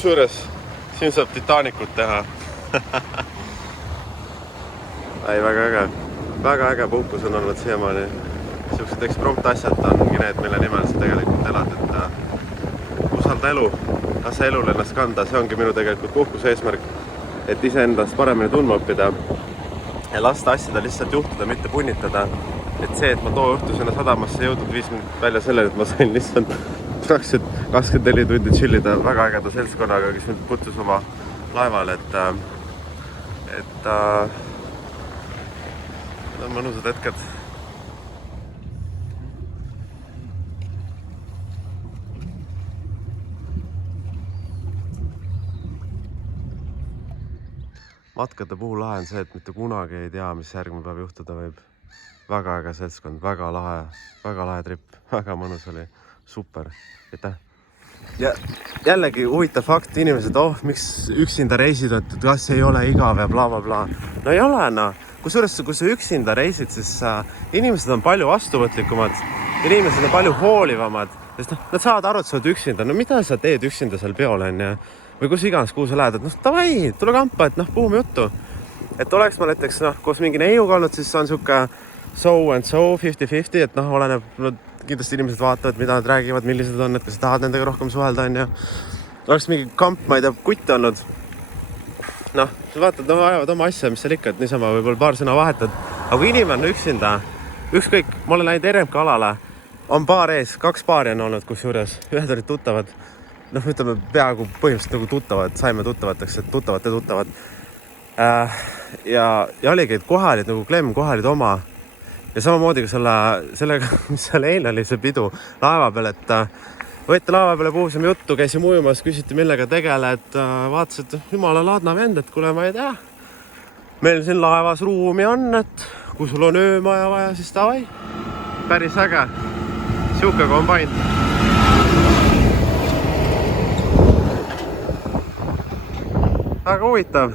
kusjuures siin saab Titanicut teha. Ei, väga äge puhkus on olnud siiamaani. Siuksed eksprompt asjad ongi need, mille nimel sa tegelikult elad, et usalda elu, lase elul ennast kanda, see ongi minu tegelikult puhkuse eesmärk, et iseendast paremini tundma õppida ja lasta asjada lihtsalt juhtuda, mitte punnitada. Et see, et ma too õhtu sinna sadamasse jõudnud 5 minutit välja sellele, et ma sain lihtsalt praktiliselt 24 tundi chillida väga ägeda seltskonnaga, kes mind kutsus oma laevale, et on mõnusad hetked. Matkade puhul lahe on see, et mitte kunagi ei tea, mis järgmine päev juhtuda võib. Väga äge seltskond, väga lahe trip, väga mõnus oli, super, aitäh. Ja jällegi huvitav fakt, inimesed, miks üksinda reisid, et kas ei ole igav ja bla bla bla. No ei ole, no. Kusjuures, kui sa üksinda reisid, siis inimesed on palju vastuvõtlikumad, inimesed on palju hoolivamad, sest nad saavad aru, et sa oled üksinda. No mida sa teed üksinda seal peol on ja või kus iganes, kuhu sa lähed, et davai, tule kampa, et puhume juttu. Et oleks ma näiteks koos mingi neiuga olnud, siis on siuke so and so 50-50, et oleneb, kindlasti inimesed vaatavad, mida nad räägivad, millised on, et kas tahad nendega rohkem suhelda on ja oleks mingi kamp, ma ei tea, kutt olnud. Sa vaatad, ajavad oma asja, mis seal ikka, et niisama võib-olla paar sõna vahetad. Aga kui inimene on üksinda, ükskõik, ma olen läinud RMK alale, on paar ees, 2 paari on olnud kusjuures, ühed olid tuttavad. Ütleme peaaegu põhimõtteliselt nagu tuttavad, saime tuttavateks, et tuttavad. Ja oligi, et kohe olid nagu Klemm, kohe olid oma. Ja samamoodi ka sellega, mis seal eile oli see pidu laeva peal, et võeti laeva peale, puhusime juttu, käisime ujumas, küsiti millega tegele, et vaatas, et jumala laadna vend, et kuule, ma ei tea. Meil siin laevas ruumi on, et kui sul on öömaja vaja, siis davai. Päris äge. Siuke kombain. Väga huvitav.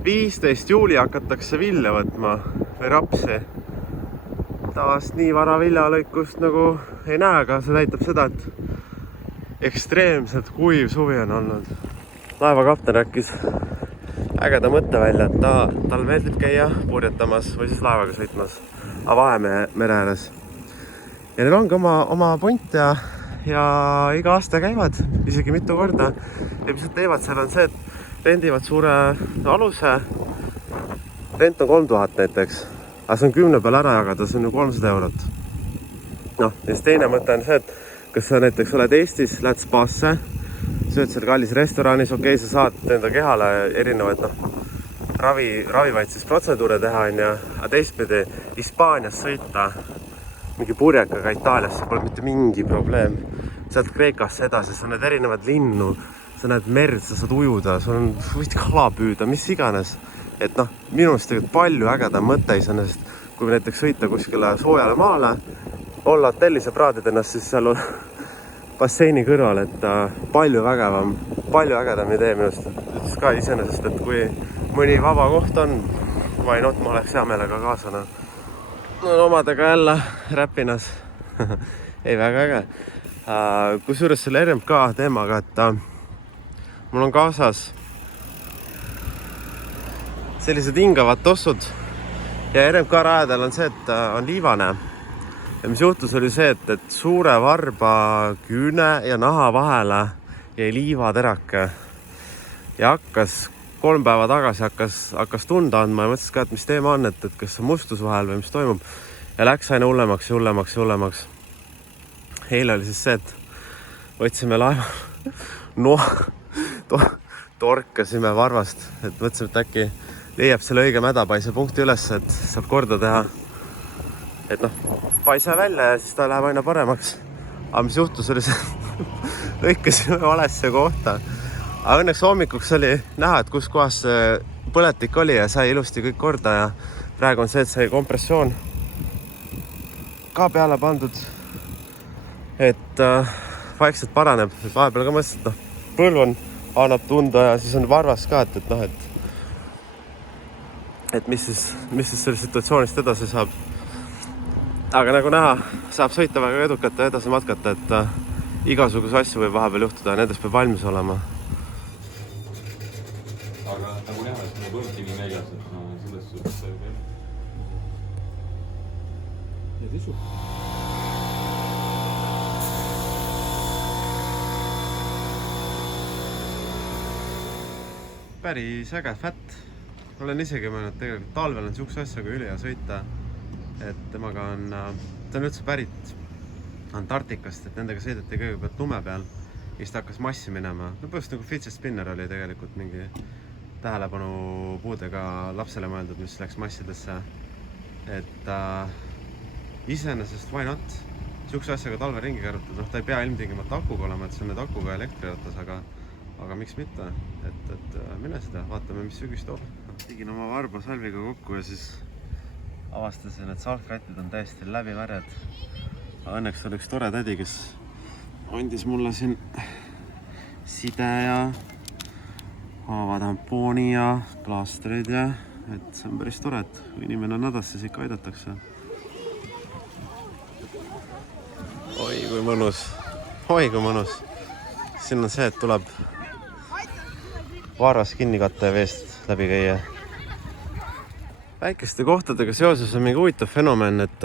15 juuli hakatakse vilja võtma või rapsi. Tavast nii vara viljalõikust nagu ei näe, aga see näitab seda, et ekstreemselt kuiv suvi on olnud. Laevakapten rääkis ägeda mõtte välja, et tal meeldib käia purjetamas või siis laevaga sõitmas Vahemäe ääres. Ja neil ongi oma point ja iga aasta käivad isegi mitu korda. Ja mis nad teevad seal on see, et rendivad suure aluse. Rent on 3000 näiteks, aga see on 10 peal ära jagada, see on ju 300 eurot. Ja siis teine mõte on see, et kas sa näiteks oled Eestis, lähed spaasse, sööd seal kallis restoranis, okei, sa saad enda kehale erinevaid ravivaid siis protseduure teha, aga teistpidi Hispaanias sõita mingi purjekaga Itaaliasse pole mitte mingi probleem. Sealt Kreekasse edasi, sa näed erinevad linnu, sa näed merd, sa saad ujuda, sul võid kala püüda, mis iganes. Et minu arust tegelikult palju ägeda mõte iseenesest, kui näiteks sõita kuskile soojale maale, olla hotellis ja praadid ennast siis seal basseini kõrval, et palju vägevam, palju ägedam idee minust. Ütles ka iseenesest, et kui mõni vaba koht on, ma oleks hea meelega kaasana. Omadega jälle räpinas. Ei, väga äge. Kusjuures selle RMK teemaga, et mul on kaasas sellised hingavad tossud ja RMK rajadel on see, et on liivane. Ja mis juhtus oli see, et suure varba küüne ja naha vahele jäi liivaterake ja 3 päeva tagasi hakkas tunda andma ja mõtles ka, et mis teema on, et kas see mustus vahel või mis toimub. Ja läks aina hullemaks. Eile oli siis see, et võtsime laeva, torkasime varvast, et mõtlesime, et äkki leiab selle õige mädapaise punkti üles, et saab korda teha. Et paise välja ja siis ta läheb aina paremaks. Aga mis juhtus oli see, lõikasime valesse kohta. Aga õnneks hommikuks oli näha, et kus kohas põletik oli ja sai ilusti kõik korda ja praegu on see, et sai kompressioon ka peale pandud, et vaikselt paraneb. Vahepeal ka mõtlesin, et põlv annab tunda ja siis on varvas ka, et mis siis sellest situatsioonist edasi saab. Aga nagu näha, saab sõita väga edukalt ja edasi matkata, et igasuguse asju võib vahepeal juhtuda ja nendest peab valmis olema. Aga nagu näha, et meil põlvkivi väljas, et selles suhtes sai veel. Ja tisu. Päris äge fätt. Olen isegi mõelnud, tegelikult talvel on siukse asjaga üle ja sõita, et temaga on, ta on üldse pärit Antarktikast, et nendega sõideti kõigepealt lume peal ja siis ta hakkas massi minema. No põhjust nagu fidget spinner oli tegelikult mingi tähelepanu puudega lapsele mõeldud, mis läks massidesse. Et iseenesest why not? Siukse asjaga talve ringi kärutada, ta ei pea ilmtingimata akuga olema, et see on nüüd akuga elektriratas, aga miks mitte, et mine seda, vaatame, mis sügis toob. Tegin oma varba salviga kokku ja siis avastasin, et salvrätid on täiesti läbimärjad. Õnneks oli üks tore tädi, kes andis mulle siin side ja haavatampooni ja plaastreid ja et see on päris tore, et kui inimene on hädas, siis ikka aidatakse. Oi kui mõnus, oi kui mõnus. Siin on see, et tuleb varvas kinni katta ja veest läbi käia. Väikeste kohtadega seoses on mingi huvitav fenomen, et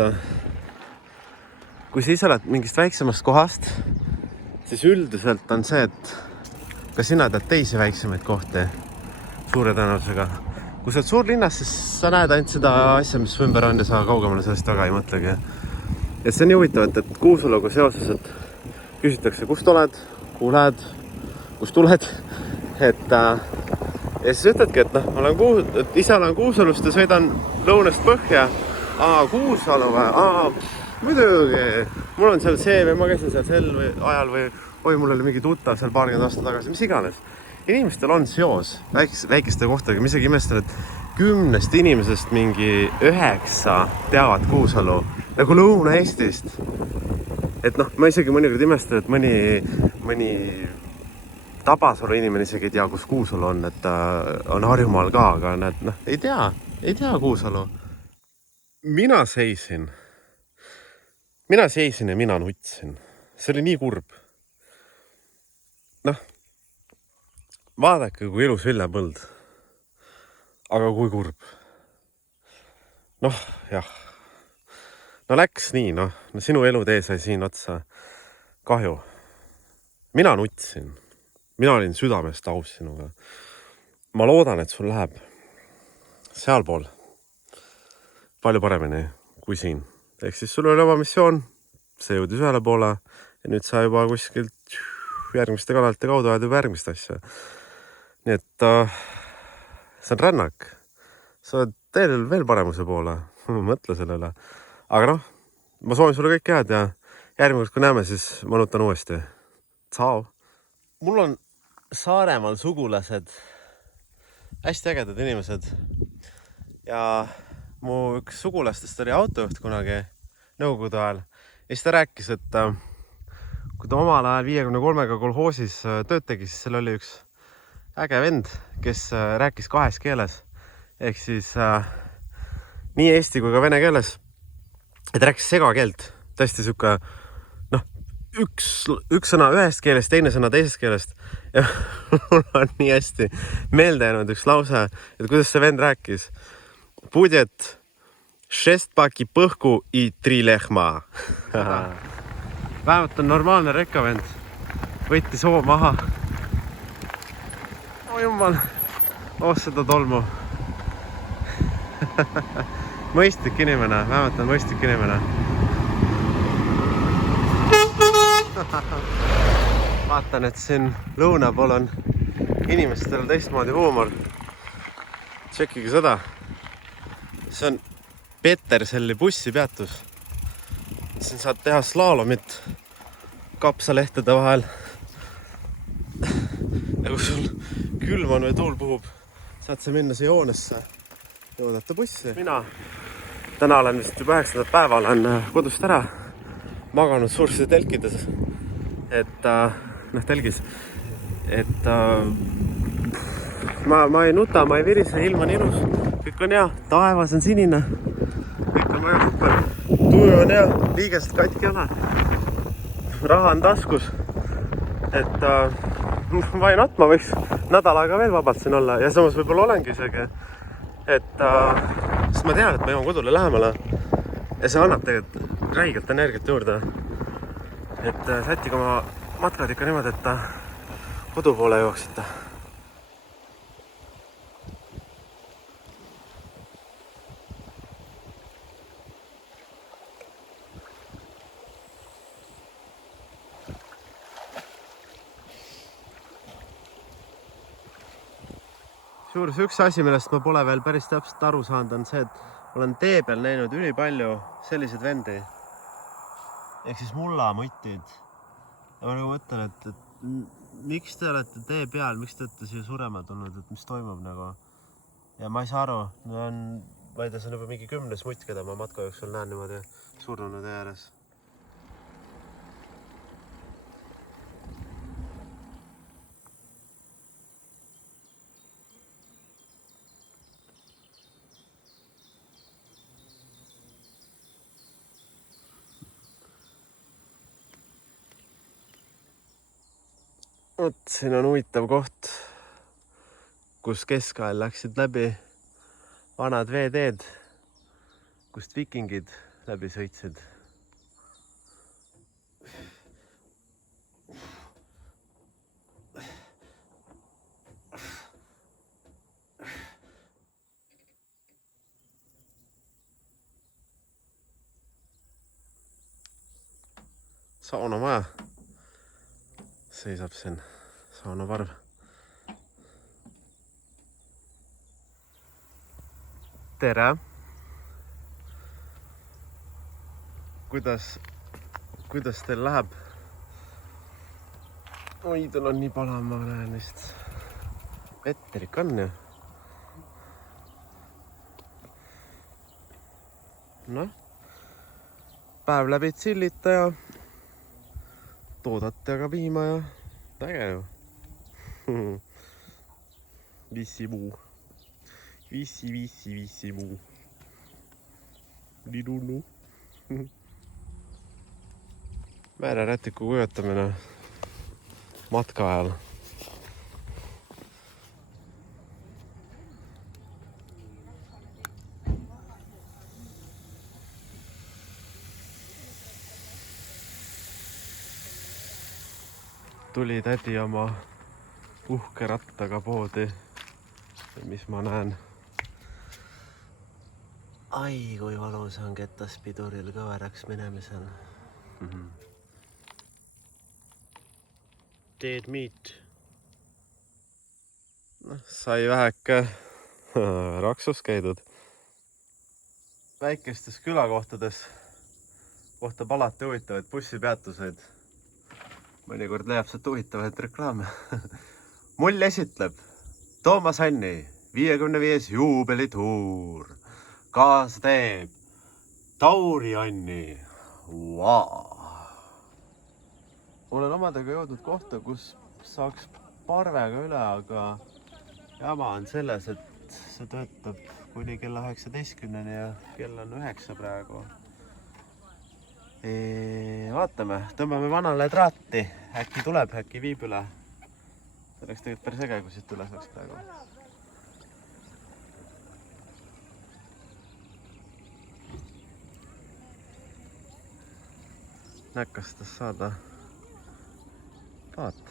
kui sa ise oled mingist väiksemast kohast, siis üldiselt on see, et ka sina tead teisi väiksemaid kohti suure tõenäosusega. Kui sa oled suurlinnas, siis sa näed ainult seda asja, mis ümber on ja sa kaugemale sellest väga ei mõtlegi. Ja see on nii huvitav, et Kuusaluga seoses, et küsitakse, kust oled, kuhu lähed, kust tuled. Ja siis ütledki, et ma olen ise olen Kuusalust ja sõidan lõunast põhja. Kuusalu või? Muidugi. Mul on seal see või ma käisin seal sel ajal või mul oli mingi tuttav seal paarkümmend aastat tagasi, mis iganes. Inimestel on seos väikeste kohtadega. Ma isegi imestan, et 10 inimesest mingi 9 teavad Kuusalu nagu Lõuna-Eestist. Et ma isegi mõnikord imestan, et mõni Tabasalu inimene isegi ei tea, kus Kuusalu on, et on Harjumaal ka, aga näed, ei tea Kuusalu. Mina seisin ja mina nutsin. See oli nii kurb. Vaadake, kui ilus viljapõld. Aga kui kurb. Jah. Läks nii, sinu elutee sai siin otsa. Kahju. Mina nutsin. Mina olin südamest aus sinuga. Ma loodan, et sul läheb sealpool palju paremini kui siin. Ehk siis sul oli oma missioon, see jõudis ühele poole ja nüüd sa juba kuskilt järgmiste kanalite kaudu ajad juba järgmist asja. Nii et see on rännak. Sa oled teel veel paremuse poole. Mõtle sellele. Aga ma soovin sulle kõik head ja järgmine kord, kui näeme, siis mõnutan uuesti. Ciao! Mul on Saaremaal sugulased, hästi ägedad inimesed ja mu üks sugulastest oli autojuht kunagi nõukogude ajal ja siis ta rääkis, et kui ta omal ajal 53-ga kolhoosis tööd tegi, siis seal oli üks äge vend, kes rääkis 2 keeles ehk siis nii eesti kui ka vene keeles, et rääkis segakeelt, tõesti siuke üks sõna ühest keelest, teine sõna teisest keelest ja mul on nii hästi meelde jäänud üks lause, et kuidas see vend rääkis. Budjet 6 paki põhku I 3 lehma. Vähemalt on normaalne rekkavend. Võttis hoo maha. Jumal, seda tolmu. Mõistlik inimene, vähemalt on mõistlik inimene. Vaatan, et siin lõuna pool on inimestel teistmoodi huumor. Tšekkige seda. See on Peterselli bussipeatus. Siin saad teha slaalomit kapsalehtede vahel. Ja kui sul külm on või tuul puhub, saad sa minna siia joonesse ja oodata bussi. Mina täna olen vist juba 9. päeva, olen kodust ära maganud suursi telkides. Telgis. Ma ei nuta, ma ei virise, ilm on ilus. Kõik on hea, taevas on sinine. Kõik on väga super. Tuju on hea, liigest katki ole. Raha on taskus. et why not, ma võiks nädal aega veel vabalt siin olla ja samas võib-olla olengi isegi, et sest ma tean, et ma jõuan kodule lähemale ja see annab tegelikult räigelt energiat juurde. Et sättige oma matkad ikka niimoodi, et kodu poole jooksite. Suures üks asi, millest ma pole veel päris täpselt aru saanud, on see, et olen tee peal näinud üli palju selliseid vendi. Ehk siis mullamutid. Ja ma nagu mõtlen, et miks te olete tee peal, miks te olete siia surema tulnud, et mis toimub nagu. Ja ma ei saa aru, ma ei tea, see on juba mingi 10. mutt, keda ma matka jooksul näen niimoodi surnunud tee ääres. Vot, siin on huvitav koht, kus keskajal läksid läbi vanad veeteed, kust vikingid läbi sõitsid. Saunamaja seisab siin, saunaparv. Tere! Kuidas teil läheb? Oi, tal on nii pala, ma näen vist. Vetterik on ju. Noh, päev läbi tsillita ja toodate aga piima ja äge ju. Vissipuu. Vissipuu. Lidunu. Mererätiku kujutamine matka ajal. Tuli tädi oma uhke rattaga poodi. Mis ma näen? Ai, kui valus on ketaspiduril kõveraks minemisel. Dead meat. Sai väheke raksus käidud. Väikestes külakohtades kohtab alati huvitavaid bussipeatuseid. Mõnikord leiab sealt huvitavaid reklaame. Mull esitleb Toomas Anni 55 juubelituur. Kaasa teeb Tauri Anni. Olen omadega jõudnud kohta, kus saaks parvega üle, aga jama on selles, et see töötab kuni kella 19-ni ja kell on 9 praegu. Vaatame, tõmbame vanale traati, äkki tuleb, äkki viib üle. See oleks tegelikult päris äge, kui siit üle saaks praegu. Näkastas saada paat.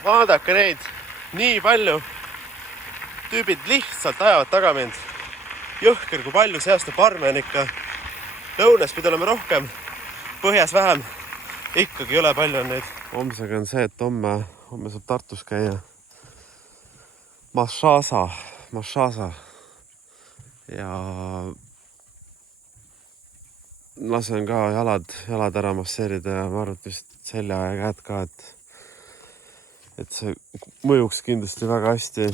Vaadake neid, nii palju. Tüübid lihtsalt ajavad taga mind. Jõhker, kui palju see aasta parme on ikka. Lõunes pidi olema rohkem, põhjas vähem. Ikkagi ei ole palju neid. Homsega on see, et homme saab Tartus käia. Mašasa. Ja lasen ka jalad ära masseerida ja ma arvan, et vist selja ja käed ka, et see mõjuks kindlasti väga hästi.